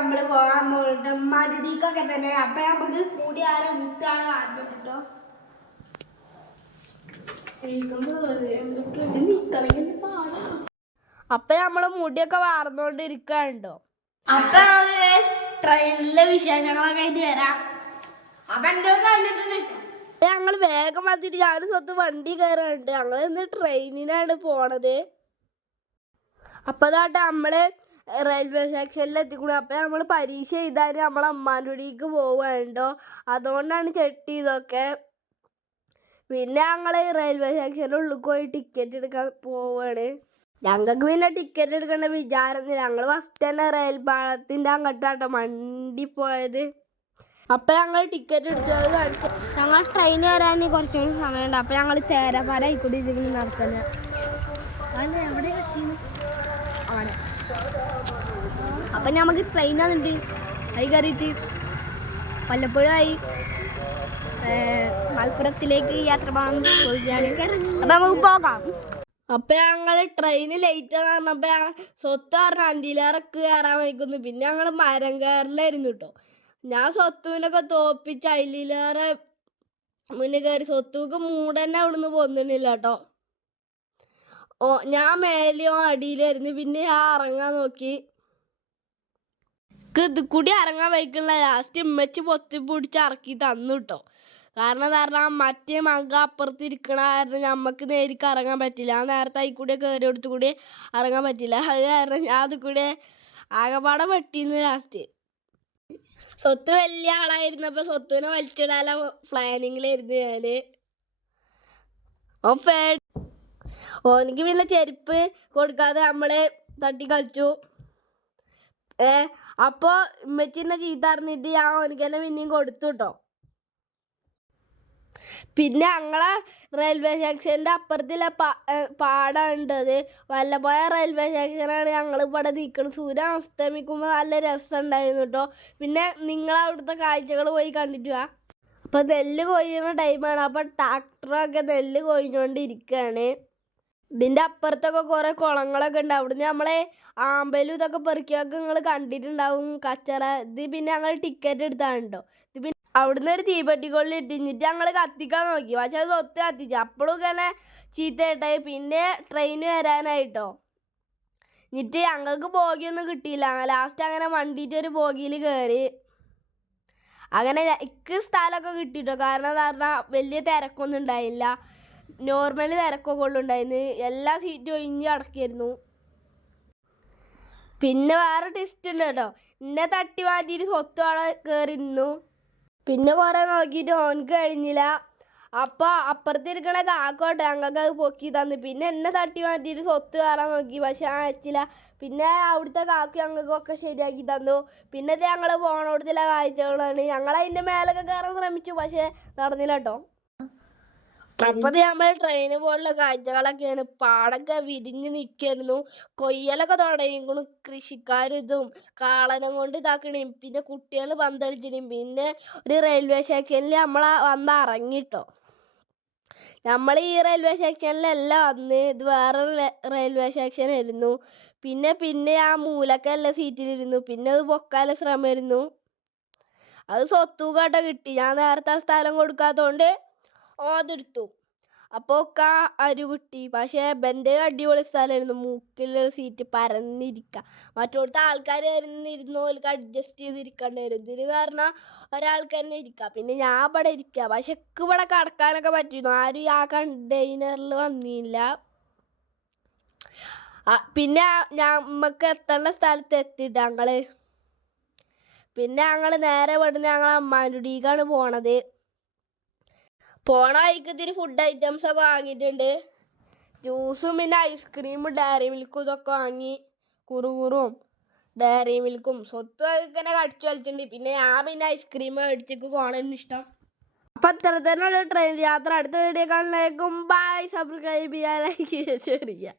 നമ്മൾ പോകാൻ പോകുന്നുണ്ട് മരുടിക്കൊക്കെ തന്നെ. അപ്പൊ നമുക്ക് കൂടി ആരോ മുത്താണ് ആരോ അപ്പൊ നമ്മൾ മുടിയൊക്കെ വാർന്നോണ്ടിരിക്കണ്ടോ അപ്പൊ ട്രെയിനിലെ വിശേഷങ്ങളൊക്കെ ആയിട്ട് വരാം. അപ്പൊ ഞങ്ങൾ വേഗം വന്നിട്ട് ഞാൻ സ്വത്ത് വണ്ടി കയറുന്നുണ്ട് ഞങ്ങൾ ഇന്ന് ട്രെയിനിനാണ് പോണത്. അപ്പൊ അതാട്ടെ നമ്മൾ റെയിൽവേ സ്റ്റേഷനിൽ എത്തിക്കൂടെ അപ്പൊ നമ്മൾ പരീക്ഷ എഴുതാൻ നമ്മളെ അമ്മാനുടിക്ക് പോവുണ്ടോ? അതുകൊണ്ടാണ് ചെട്ടി ഇതൊക്കെ പിന്നെ ഞങ്ങൾ റെയിൽവേ സ്റ്റേഷന്റെ ഉള്ളിൽ പോയി ടിക്കറ്റ് എടുക്കാൻ പോവാണ്. ഞങ്ങൾക്ക് പിന്നെ ടിക്കറ്റ് എടുക്കേണ്ട വിചാരം ഞങ്ങൾ ഫസ്റ്റ് തന്നെ റെയിൽ പാളത്തിന്റെ അങ്ങോട്ടാട്ടോ മണ്ടി പോയത്. അപ്പൊ ഞങ്ങൾ ടിക്കറ്റ് എടുത്തു അത് കാണിച്ചു ഞങ്ങൾ ട്രെയിൻ വരാൻ കുറച്ചുകൂടി സമയമുണ്ട്. അപ്പൊ ഞങ്ങൾ തേരാപ്പാലായിക്കൂടി ഇതിങ്ങനെ നടക്കുന്നത് അല്ല എവിടെ അവിടെ. അപ്പൊ നമുക്ക് ട്രെയിൻ വന്നിട്ട് അത് കയറിയിട്ട് വല്ലപ്പോഴായി മലപ്പുറത്തിലേക്ക് യാത്ര പോകാൻ അപ്പൊ നമുക്ക് പോകാം. അപ്പൊ ഞങ്ങൾ ട്രെയിന് ലേറ്റ് പറഞ്ഞപ്പോ സ്വത്ത് പറഞ്ഞ അന്തിലേറക്ക് കയറാൻ വൈക്കുന്നു പിന്നെ ഞങ്ങൾ മരം കയറിലായിരുന്നു കേട്ടോ ഞാൻ സ്വത്തുവിനൊക്കെ തോപ്പിച്ച് അതിലേറെ മുന്നേ കയറി സ്വത്തുക്ക് മൂടന്നെ അവിടുന്ന് പോന്നില്ല കേട്ടോ ഓ ഞാൻ മേലെയോ അടിയിലായിരുന്നു പിന്നെ ഞാൻ ഇറങ്ങാൻ നോക്കി. ഇത് കൂടി ഇറങ്ങാൻ വൈക്കുള്ള ലാസ്റ്റ് ഉമ്മച്ച് പൊത്തി പിടിച്ച് ഇറക്കി തന്നു കേട്ടോ കാരണം കാരണം മറ്റേ മക അപ്പുറത്ത് ഇരിക്കണ കാരണം നമുക്ക് നേരിക്ക് ഇറങ്ങാൻ പറ്റില്ല. ആ നേരത്തെ അതിൽ കൂടെ കയറി കൂടി ഇറങ്ങാൻ പറ്റില്ല. അത് കാരണം ഞാൻ അത് കൂടെ ആകെപ്പാടെ പെട്ടിന്ന് ലാസ്റ്റ് സ്വത്ത് വലിയ ആളായിരുന്നപ്പോ സ്വത്തുവിനെ വലിച്ചിടാനുള്ള പ്ലാനിങ്ങിലായിരുന്നു ഞാൻ. ഓ പേ ഓനിക്ക് പിന്നെ ചെരുപ്പ് കൊടുക്കാതെ നമ്മളെ തട്ടി കളിച്ചു. ഏ അപ്പൊ ഉമ്മച്ചിന്റെ ചീത്ത അറിഞ്ഞിട്ട് ഞാൻ ഓനിക്ക് തന്നെ പിന്നെയും കൊടുത്തു കേട്ടോ പിന്നെ ഞങ്ങളെ റെയിൽവേ സ്റ്റേഷന്റെ അപ്പുറത്തില്ല പാടമുണ്ടത് വല്ലപ്പോയ റെയിൽവേ സ്റ്റേഷനാണ് ഞങ്ങൾ ഇവിടെ നിൽക്കുന്നത് സൂര്യൻ അസ്തമിക്കുമ്പോൾ നല്ല രസം ഉണ്ടായിരുന്നു കേട്ടോ പിന്നെ നിങ്ങൾ അവിടുത്തെ കാഴ്ചകൾ പോയി കണ്ടിട്ട് വാ അപ്പോൾ നെല്ല് കൊയ്യുന്ന ടൈമാണ് അപ്പോൾ ട്രാക്ടറൊക്കെ നെല്ല് കൊയ്ഞ്ഞുകൊണ്ടിരിക്കുകയാണ് ഇതിന്റെ അപ്പുറത്തൊക്കെ കുറേ കുളങ്ങളൊക്കെ ഉണ്ട്. അവിടുന്ന് നമ്മളെ ആമ്പലും ഇതൊക്കെ പെറുക്കിയൊക്കെ നിങ്ങൾ കണ്ടിട്ടുണ്ടാവും. കച്ചറ. ഇത് പിന്നെ ഞങ്ങൾ ടിക്കറ്റ് എടുത്താണ് കേട്ടോ ഇത് പിന്നെ അവിടുന്ന് ഒരു തീപ്പെട്ടിക്കൊള്ളി ഇട്ടിഞ്ഞിട്ട് ഞങ്ങൾ കത്തിക്കാൻ നോക്കി. പക്ഷെ അത് ഒത്ത് കത്തിച്ചു. അപ്പോഴും ഇങ്ങനെ ചീത്ത കേട്ടായി. പിന്നെ ട്രെയിൻ വരാനായിട്ടോ. എന്നിട്ട് ഞങ്ങൾക്ക് ബോഗിയൊന്നും കിട്ടിയില്ല. ലാസ്റ്റ് അങ്ങനെ വണ്ടിയിട്ട് ഒരു ബോഗിയിൽ കയറി അങ്ങനെ എനിക്ക് സ്ഥലമൊക്കെ കിട്ടിയിട്ടോ. കാരണം പറഞ്ഞാൽ വലിയ തിരക്കൊന്നും ഉണ്ടായില്ല. നോർമൽ തിരക്കൊക്കെ ഉള്ളു ഉണ്ടായിരുന്നു എല്ലാ സീറ്റും ഒഴിഞ്ഞ് അടക്കിയിരുന്നു പിന്നെ വേറെ ടെസ്റ്റ് ഉണ്ട് കേട്ടോ. എന്നെ തട്ടി മാറ്റിയിട്ട് സ്വത്ത് അവിടെ കയറി ഇരുന്നു പിന്നെ കുറെ നോക്കിയിട്ട് ഓനക്ക് കഴിഞ്ഞില്ല. അപ്പൊ അപ്പുറത്തിരിക്കണ കാക്കോട്ടെ ഞങ്ങൾക്ക് അത് പൊക്കി തന്നു. പിന്നെ എന്നെ തട്ടി മാറ്റിയിട്ട് സ്വത്ത് കയറാൻ നോക്കി. പക്ഷെ ആ എത്തില്ല. പിന്നെ അവിടുത്തെ കാക്ക ഞങ്ങൾക്കൊക്കെ ശരിയാക്കി തന്നു. പിന്നെ ഞങ്ങൾ പോണോടത്തിലെ കാഴ്ചകളാണ്. ഞങ്ങൾ അതിന്റെ മേലൊക്കെ കയറാൻ ശ്രമിച്ചു. പക്ഷെ നടന്നില്ല കേട്ടോ. അപ്പൊ നമ്മൾ ട്രെയിന് പോലുള്ള കാഴ്ചകളൊക്കെയാണ്. പാടൊക്കെ വിരിഞ്ഞ് നിൽക്കായിരുന്നു കൊയ്യലൊക്കെ തുടങ്ങിക്കണു കൃഷിക്കാരും ഇതും കാളനം കൊണ്ട് ഇതാക്കണേയും പിന്നെ കുട്ടികൾ പന്തളിച്ചിനും പിന്നെ ഒരു റെയിൽവേ സ്റ്റേഷനിൽ നമ്മൾ വന്ന് ഇറങ്ങിട്ടോ നമ്മൾ ഈ റെയിൽവേ സ്റ്റേഷനിലല്ല വന്ന് ഇത് വേറൊരു റെയിൽവേ സ്റ്റേഷനായിരുന്നു പിന്നെ പിന്നെ ആ മൂലക്കല്ല സീറ്റിലിരുന്നു പിന്നെ അത് പൊക്കാല ശ്രമമായിരുന്നു. അത് സ്വത്തൂകാട്ട കിട്ടി. ഞാൻ നേരത്തെ ആ സ്ഥലം കൊടുക്കാത്തതുകൊണ്ട് അതെടുത്തു അപ്പോൾ ഒക്കെ അരി പക്ഷേ ബന്റെ അടിപൊളി സ്ഥലമായിരുന്നു. മൂക്കിലുള്ള സീറ്റ് പരന്നിരിക്കുക മറ്റോടത്തെ ആൾക്കാർ ഇരുന്നോൽക്ക് അഡ്ജസ്റ്റ് ചെയ്തിരിക്കേണ്ടി വരും ഇതിന് കാരണം ഒരാൾക്ക് തന്നെ ഇരിക്കുക പിന്നെ ഞാൻ ഇവിടെ ഇരിക്കുക പക്ഷെ എനിക്ക് ഇവിടെ കടക്കാനൊക്കെ പറ്റിയിരുന്നു. ആരും ആ കണ്ടെയ്നറിൽ വന്നില്ല. പിന്നെ നമുക്ക് എത്തേണ്ട സ്ഥലത്ത് എത്തിയിട്ട് ഞങ്ങൾ? പിന്നെ ഞങ്ങൾ നേരെ ഇവിടുന്ന് ഞങ്ങൾ അമ്മാനുടിക്കാണ് പോണത്. പോണ വഴിക്കത്തിന് ഫുഡ് ഐറ്റംസ് വാങ്ങിയിട്ടുണ്ട്. ജ്യൂസും പിന്നെ ഐസ്ക്രീമും ഡയറി മിൽക്കും ഇതൊക്കെ വാങ്ങി. കുറുകുറും ഡയറി മിൽക്കും സ്വത്തും ഇങ്ങനെ കടിച്ചു വലിച്ചിട്ടുണ്ട്. പിന്നെ ഞാൻ പിന്നെ ഐസ്ക്രീം മേടിച്ചിക്ക് പോകണമെന്ന് ഇഷ്ടം. അപ്പൊ ഇത്ര തന്നെയുള്ള ട്രെയിൻ യാത്ര. അടുത്ത വീഡിയോ കാണുന്നേക്കും ബൈ സബ്സ്ക്രൈബ് ചെയ്യാൻ ലൈക്ക് ചെയ്യുക